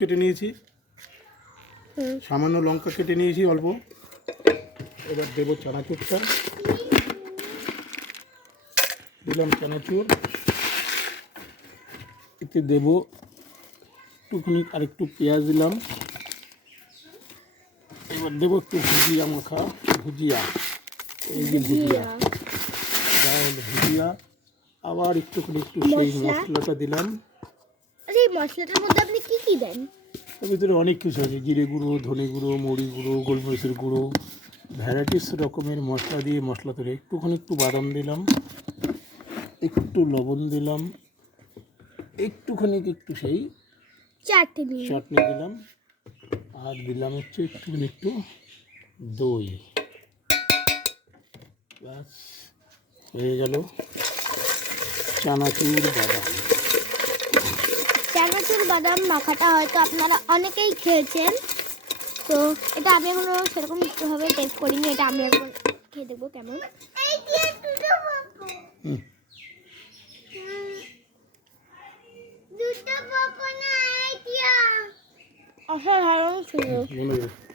কেটে নিয়েছি, সামান্য লঙ্কা কেটে নিয়েছি অল্প। এবার দেবো চানাচুরটা, দিলাম চানাচুর, এতে দেবো একটুখানি আরেকটু পেঁয়াজ দিলাম। এবার দেবো একটু ভুজিয়া মাখা, ভুজিয়া, এই যে ভুজিয়া, ভুজিয়া। আবার একটুখানি সেই মশলাটা দিলাম। এই মশলাটার মধ্যে আপনি কি কি দেন? এর ভিতরে অনেক কিছু আছে, জিরে গুঁড়ো, ধনে গুঁড়ো, মৌরি গুঁড়ো, গোলমরিচের গুঁড়ো, ভ্যারাইটিস রকমের মশলা দিয়ে মশলা তৈরি। একটু বাদাম দিলাম, একটু লবণ দিলাম, একটু সেই চাটনি দিলাম, আর দিলাম হচ্ছে একটু দই। ব্যাস হয়ে গেল চানাচুর বাদাম মাখাটা হয়তো আপনারা অনেকেই খেয়েছেন, তো এটা আমি এখনো সেরকম ভাবে টেস্ট করিনি। এটা আমি এখন খেয়ে দেখবো কেমন। অসাধারণ ছিল।